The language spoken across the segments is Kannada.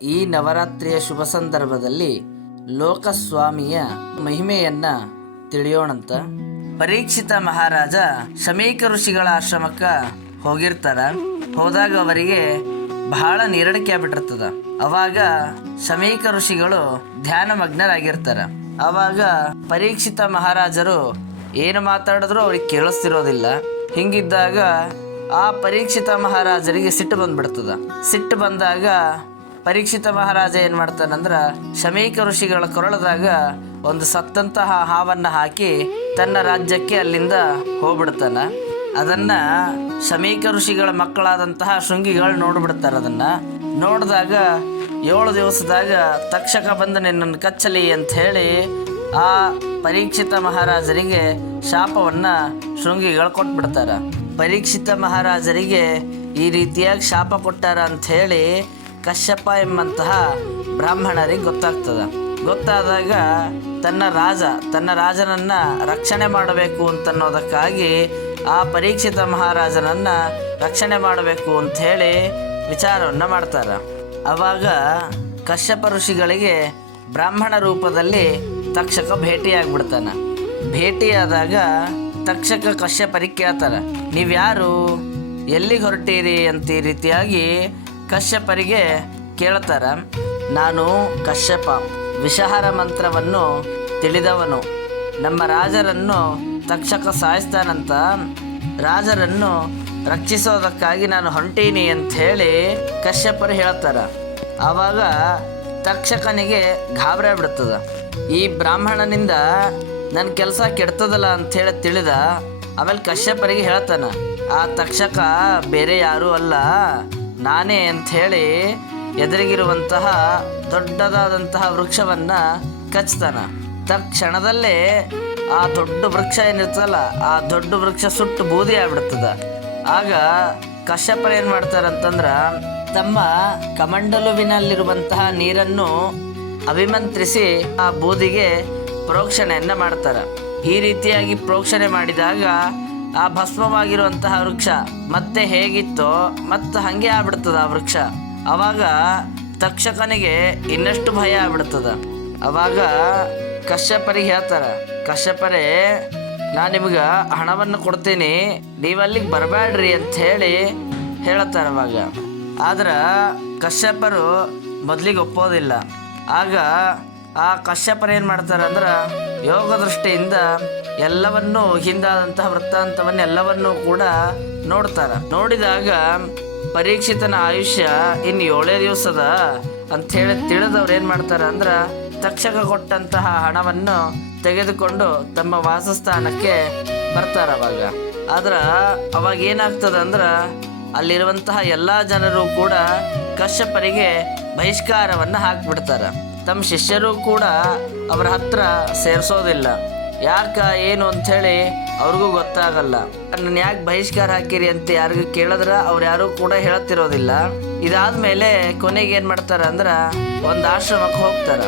ಈ ನವರಾತ್ರಿಯ ಶುಭ ಸಂದರ್ಭದಲ್ಲಿ ಲೋಕಸ್ವಾಮಿಯ ಮಹಿಮೆಯನ್ನ ತಿಳಿಯೋಣಂತ. ಪರೀಕ್ಷಿತ ಮಹಾರಾಜ ಶಮೀಕ ಋಷಿಗಳ ಆಶ್ರಮಕ್ಕೆ ಹೋಗಿರ್ತಾರ. ಹೋದಾಗ ಅವರಿಗೆ ಬಹಳ ನೀರಡಿಕೆ ಆಗ್ಬಿಟ್ಟಿರ್ತದ. ಅವಾಗ ಶಮೀಕ ಋಷಿಗಳು ಧ್ಯಾನ ಮಗ್ನರಾಗಿರ್ತಾರ. ಅವಾಗ ಪರೀಕ್ಷಿತ ಮಹಾರಾಜರು ಏನು ಮಾತಾಡಿದ್ರು ಅವ್ರಿಗೆ ಕೇಳಿಸ್ತಿರೋದಿಲ್ಲ. ಹಿಂಗಿದ್ದಾಗ ಆ ಪರೀಕ್ಷಿತ ಮಹಾರಾಜರಿಗೆ ಸಿಟ್ಟು ಬಂದ್ಬಿಡ್ತದ. ಸಿಟ್ಟು ಬಂದಾಗ ಪರೀಕ್ಷಿತ ಮಹಾರಾಜ ಏನು ಮಾಡ್ತಾನಂದ್ರೆ ಶಮೀಕ ಋಷಿಗಳ ಕೊರಳದಾಗ ಒಂದು ಸತ್ತಂತಹ ಹಾವನ್ನು ಹಾಕಿ ತನ್ನ ರಾಜ್ಯಕ್ಕೆ ಅಲ್ಲಿಂದ ಹೋಗ್ಬಿಡ್ತಾನ. ಅದನ್ನು ಶಮೀಕ ಋಷಿಗಳ ಮಕ್ಕಳಾದಂತಹ ಶೃಂಗಿಗಳು ನೋಡ್ಬಿಡ್ತಾರೆ. ಅದನ್ನು ನೋಡಿದಾಗ 7 ದಿವಸದಾಗ ತಕ್ಷಕ ಬಂದು ನಿನ್ನನ್ನು ಕಚ್ಚಲಿ ಅಂತ ಹೇಳಿ ಆ ಪರೀಕ್ಷಿತ ಮಹಾರಾಜರಿಗೆ ಶಾಪವನ್ನು ಶೃಂಗಿಗಳು ಕೊಟ್ಬಿಡ್ತಾರೆ. ಪರೀಕ್ಷಿತ ಮಹಾರಾಜರಿಗೆ ಈ ರೀತಿಯಾಗಿ ಶಾಪ ಕೊಟ್ಟಾರ ಅಂಥೇಳಿ ಕಶ್ಯಪ ಎಂಬಂತಹ ಬ್ರಾಹ್ಮಣರಿಗೆ ಗೊತ್ತಾದಾಗ ತನ್ನ ರಾಜನನ್ನು ರಕ್ಷಣೆ ಮಾಡಬೇಕು ಅಂತನ್ನೋದಕ್ಕಾಗಿ ಆ ಪರೀಕ್ಷಿತ ಮಹಾರಾಜನನ್ನು ರಕ್ಷಣೆ ಮಾಡಬೇಕು ಅಂಥೇಳಿ ವಿಚಾರವನ್ನು ಮಾಡ್ತಾರೆ. ಆವಾಗ ಕಶ್ಯಪ ಋಷಿಗಳಿಗೆ ಬ್ರಾಹ್ಮಣ ರೂಪದಲ್ಲಿ ತಕ್ಷಕ ಭೇಟಿಯಾಗ್ಬಿಡ್ತಾನೆ. ಭೇಟಿಯಾದಾಗ ತಕ್ಷಕ ಕಶ್ಯಪರಿಗೆ ಕೇಳ್ತಾರೆ, ನೀವ್ಯಾರು, ಎಲ್ಲಿಗೆ ಹೊರಟೀರಿ ಅಂತ ಈ ರೀತಿಯಾಗಿ ಕಶ್ಯಪರಿಗೆ ಕೇಳ್ತಾರ. ನಾನು ಕಶ್ಯಪ, ವಿಷಹರ ಮಂತ್ರವನ್ನು ತಿಳಿದವನು. ನಮ್ಮ ರಾಜರನ್ನು ತಕ್ಷಕ ಸಾಯಿಸ್ತಾನಂತ, ರಾಜರನ್ನು ರಕ್ಷಿಸೋದಕ್ಕಾಗಿ ನಾನು ಹೊಂಟೀನಿ ಅಂತ ಹೇಳಿ ಕಶ್ಯಪರು ಹೇಳ್ತಾರ. ಆವಾಗ ತಕ್ಷಕನಿಗೆ ಗಾಬರಿ ಆಗ್ಬಿಡ್ತದ. ಈ ಬ್ರಾಹ್ಮಣನಿಂದ ನನ್ನ ಕೆಲಸ ಕೆಡ್ತದಲ್ಲ ಅಂಥೇಳಿ ತಿಳಿದ. ಆಮೇಲೆ ಕಶ್ಯಪರಿಗೆ ಹೇಳ್ತಾನ, ಆ ತಕ್ಷಕ ಬೇರೆ ಯಾರೂ ಅಲ್ಲ, ನಾನೇ ಅಂಥೇಳಿ ಎದುರಿಗಿರುವಂತಹ ದೊಡ್ಡದಾದಂತಹ ವೃಕ್ಷವನ್ನು ಕಚ್ತಾನ. ತಕ್ಷಣದಲ್ಲೇ ಆ ದೊಡ್ಡ ವೃಕ್ಷ ಏನಿರ್ತದಲ್ಲ, ಆ ದೊಡ್ಡ ವೃಕ್ಷ ಸುಟ್ಟು ಬೂದಿ ಆಗ್ಬಿಡ್ತದ. ಆಗ ಕಶ್ಯಪರು ಏನು ಮಾಡ್ತಾರಂತಂದ್ರೆ ತಮ್ಮ ಕಮಂಡಲುವಿನಲ್ಲಿರುವಂತಹ ನೀರನ್ನು ಅಭಿಮಂತ್ರಿಸಿ ಆ ಬೂದಿಗೆ ಪ್ರೋಕ್ಷಣೆಯನ್ನು ಮಾಡ್ತಾರೆ. ಈ ರೀತಿಯಾಗಿ ಪ್ರೋಕ್ಷಣೆ ಮಾಡಿದಾಗ ಆ ಭಸ್ಮವಾಗಿರುವಂತಹ ವೃಕ್ಷ ಮತ್ತೆ ಹೇಗಿತ್ತೋ ಮತ್ತೆ ಹಾಗೆ ಆಗ್ಬಿಡ್ತದ ಆ ವೃಕ್ಷ. ಅವಾಗ ತಕ್ಷಕನಿಗೆ ಇನ್ನಷ್ಟು ಭಯ ಆಗ್ಬಿಡ್ತದ. ಅವಾಗ ಕಶ್ಯಪರಿಗೆ ಹೇಳ್ತಾರೆ, ಕಶ್ಯಪರೇ, ನಾನು ನಿಮ್ಗೆ ಹಣವನ್ನು ಕೊಡ್ತೀನಿ, ನೀವಲ್ಲಿಗೆ ಬರಬೇಡ್ರಿ ಅಂತ ಹೇಳಿ ಹೇಳ್ತಾರೆ. ಅವಾಗ ಆದ್ರೆ ಕಶ್ಯಪರು ಮೊದಲಿಗೆ ಒಪ್ಪೋದಿಲ್ಲ. ಆಗ ಆ ಕಶ್ಯಪರು ಏನು ಮಾಡ್ತಾರೆ ಅಂದ್ರೆ ಯೋಗ ದೃಷ್ಟಿಯಿಂದ ಎಲ್ಲವನ್ನೂ ಹಿಂದಾದಂತಹ ವೃತ್ತಾಂತವನ್ನು ಎಲ್ಲವನ್ನೂ ಕೂಡ ನೋಡ್ತಾರೆ. ನೋಡಿದಾಗ ಪರೀಕ್ಷಿತನ ಆಯುಷ್ಯ ಇನ್ನು 7 ದಿವಸದ ಅಂಥೇಳಿ ತಿಳಿದವ್ರು ಏನು ಮಾಡ್ತಾರೆ ಅಂದ್ರೆ ತಕ್ಷಕ ಕೊಟ್ಟಂತಹ ಹಣವನ್ನು ತೆಗೆದುಕೊಂಡು ತಮ್ಮ ವಾಸಸ್ಥಾನಕ್ಕೆ ಬರ್ತಾರೆ. ಅವಾಗ ಏನಾಗ್ತದೆ ಅಂದ್ರೆ ಅಲ್ಲಿರುವಂತಹ ಎಲ್ಲ ಜನರು ಕೂಡ ಕಶ್ಯಪರಿಗೆ ಬಹಿಷ್ಕಾರವನ್ನು ಹಾಕಿಬಿಡ್ತಾರೆ. ತಮ್ಮ ಶಿಷ್ಯರು ಕೂಡ ಅವರ ಹತ್ರ ಸೇರಿಸೋದಿಲ್ಲ. ಏನು ಅಂಥೇಳಿ ಅವ್ರಿಗೂ ಗೊತ್ತಾಗಲ್ಲ. ನನ್ನ ಯಾಕೆ ಬಹಿಷ್ಕಾರ ಹಾಕಿರಿ ಅಂತ ಯಾರಿಗೂ ಕೇಳಿದ್ರೆ ಅವ್ರು ಯಾರೂ ಕೂಡ ಹೇಳ್ತಿರೋದಿಲ್ಲ. ಇದಾದ್ಮೇಲೆ ಕೊನೆಗೆ ಏನು ಮಾಡ್ತಾರೆ ಅಂದ್ರೆ ಒಂದು ಆಶ್ರಮಕ್ಕೆ ಹೋಗ್ತಾರೆ.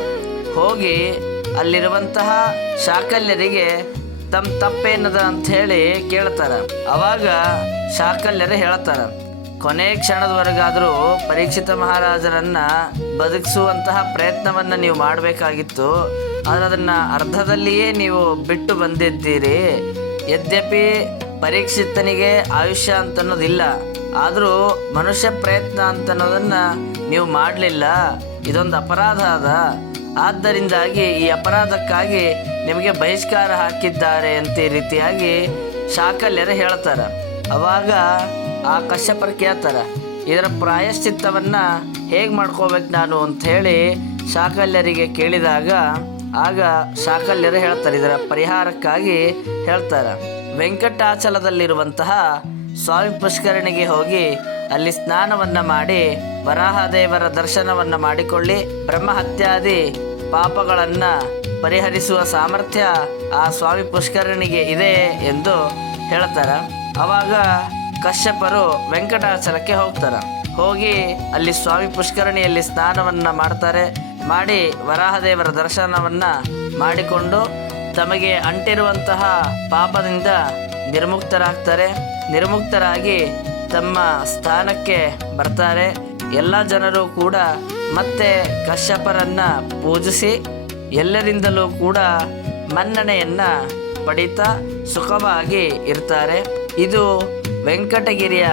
ಹೋಗಿ ಅಲ್ಲಿರುವಂತಹ ಶಾಕಲ್ಯರಿಗೆ ತಮ್ಮ ತಪ್ಪೇನದ ಅಂಥೇಳಿ ಕೇಳ್ತಾರೆ. ಅವಾಗ ಶಾಕಲ್ಯರು ಹೇಳ್ತಾರೆ, ಕೊನೆ ಕ್ಷಣದವರೆಗಾದರೂ ಪರೀಕ್ಷಿತ ಮಹಾರಾಜರನ್ನು ಬದುಕಿಸುವಂತಹ ಪ್ರಯತ್ನವನ್ನು ನೀವು ಮಾಡಬೇಕಾಗಿತ್ತು. ಆದರೆ ಅದನ್ನು ಅರ್ಧದಲ್ಲಿಯೇ ನೀವು ಬಿಟ್ಟು ಬಂದಿದ್ದೀರಿ. ಯದ್ಯಪಿ ಪರೀಕ್ಷಿತನಿಗೆ ಆಯುಷ್ಯ ಅಂತನ್ನೋದಿಲ್ಲ, ಆದರೂ ಮನುಷ್ಯ ಪ್ರಯತ್ನ ಅಂತನ್ನೋದನ್ನು ನೀವು ಮಾಡಲಿಲ್ಲ. ಇದೊಂದು ಅಪರಾಧ ಅದ. ಆದ್ದರಿಂದಾಗಿ ಈ ಅಪರಾಧಕ್ಕಾಗಿ ನಿಮಗೆ ಬಹಿಷ್ಕಾರ ಹಾಕಿದ್ದಾರೆ ಅಂತ ಈ ರೀತಿಯಾಗಿ ಶಾಕಲ್ಯರು ಹೇಳ್ತಾರೆ. ಅವಾಗ ಆ ಕಶ್ಯಪರು ಕೇಳ್ತಾರೆ, ಇದರ ಪ್ರಾಯಶ್ಚಿತ್ತವನ್ನು ಹೇಗೆ ಮಾಡ್ಕೋಬೇಕು ನಾನು ಅಂಥೇಳಿ ಶಾಕಲ್ಯರಿಗೆ ಕೇಳಿದಾಗ ಆಗ ಶಾಕಲ್ಯರು ಹೇಳ್ತಾರೆ, ಇದರ ಪರಿಹಾರಕ್ಕಾಗಿ ಹೇಳ್ತಾರೆ, ವೆಂಕಟಾಚಲದಲ್ಲಿರುವಂತಹ ಸ್ವಾಮಿ ಪುಷ್ಕರಣಿಗೆ ಹೋಗಿ ಅಲ್ಲಿ ಸ್ನಾನವನ್ನು ಮಾಡಿ ವರಾಹದೇವರ ದರ್ಶನವನ್ನು ಮಾಡಿಕೊಳ್ಳಿ. ಬ್ರಹ್ಮಹತ್ಯಾದಿ ಪಾಪಗಳನ್ನು ಪರಿಹರಿಸುವ ಸಾಮರ್ಥ್ಯ ಆ ಸ್ವಾಮಿ ಪುಷ್ಕರಣಿಗೆ ಇದೆ ಎಂದು ಹೇಳ್ತಾರೆ. ಆವಾಗ ಕಶ್ಯಪರು ವೆಂಕಟಾಚಲಕ್ಕೆ ಹೋಗ್ತಾರೆ. ಹೋಗಿ ಅಲ್ಲಿ ಸ್ವಾಮಿ ಪುಷ್ಕರಣಿಯಲ್ಲಿ ಸ್ನಾನವನ್ನು ಮಾಡ್ತಾರೆ. ಮಾಡಿ ವರಾಹದೇವರ ದರ್ಶನವನ್ನು ಮಾಡಿಕೊಂಡು ತಮಗೆ ಅಂಟಿರುವಂತಹ ಪಾಪದಿಂದ ನಿರ್ಮುಕ್ತರಾಗಿ ತಮ್ಮ ಸ್ಥಾನಕ್ಕೆ ಬರ್ತಾರೆ. ಎಲ್ಲ ಜನರು ಕೂಡ ಮತ್ತೆ ಕಶ್ಯಪರನ್ನ ಪೂಜಿಸಿ ಎಲ್ಲರಿಂದಲೂ ಕೂಡ ಮನ್ನಣೆಯನ್ನು ಪಡೀತಾ ಸುಖವಾಗಿ ಇರ್ತಾರೆ. ಇದು ವೆಂಕಟಗಿರಿಯ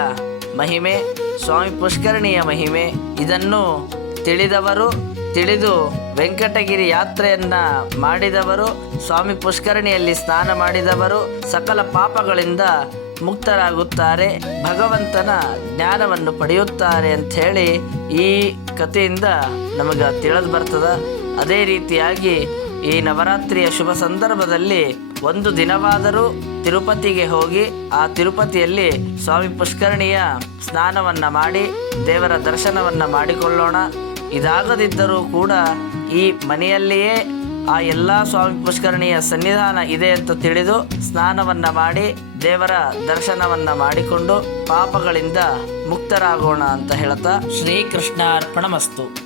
ಮಹಿಮೆ, ಸ್ವಾಮಿ ಪುಷ್ಕರಣಿಯ ಮಹಿಮೆ. ಇದನ್ನು ತಿಳಿದು ವೆಂಕಟಗಿರಿ ಯಾತ್ರೆಯನ್ನು ಮಾಡಿದವರು, ಸ್ವಾಮಿ ಪುಷ್ಕರಣಿಯಲ್ಲಿ ಸ್ನಾನ ಮಾಡಿದವರು ಸಕಲ ಪಾಪಗಳಿಂದ ಮುಕ್ತರಾಗುತ್ತಾರೆ, ಭಗವಂತನ ಜ್ಞಾನವನ್ನು ಪಡೆಯುತ್ತಾರೆ ಅಂಥೇಳಿ ಈ ಕಥೆಯಿಂದ ನಮಗೆ ತಿಳಿದು ಬರ್ತದೆ. ಅದೇ ರೀತಿಯಾಗಿ ಈ ನವರಾತ್ರಿಯ ಶುಭ ಸಂದರ್ಭದಲ್ಲಿ ಒಂದು ದಿನವಾದರೂ ತಿರುಪತಿಗೆ ಹೋಗಿ ಆ ತಿರುಪತಿಯಲ್ಲಿ ಸ್ವಾಮಿ ಪುಷ್ಕರಣಿಯ ಸ್ನಾನವನ್ನು ಮಾಡಿ ದೇವರ ದರ್ಶನವನ್ನು ಮಾಡಿಕೊಳ್ಳೋಣ. ಇದಾಗದಿದ್ದರೂ ಕೂಡ ಈ ಮನೆಯಲ್ಲಿಯೇ ಆ ಎಲ್ಲ ಸ್ವಾಮಿ ಪುಷ್ಕರಣಿಯ ಸನ್ನಿಧಾನ ಇದೆ ಅಂತ ತಿಳಿದು ಸ್ನಾನವನ್ನು ಮಾಡಿ ದೇವರ ದರ್ಶನವನ್ನು ಮಾಡಿಕೊಂಡು ಪಾಪಗಳಿಂದ ಮುಕ್ತರಾಗೋಣ ಅಂತ ಹೇಳ್ತಾ ಶ್ರೀಕೃಷ್ಣಾರ್ಪಣಮಸ್ತು.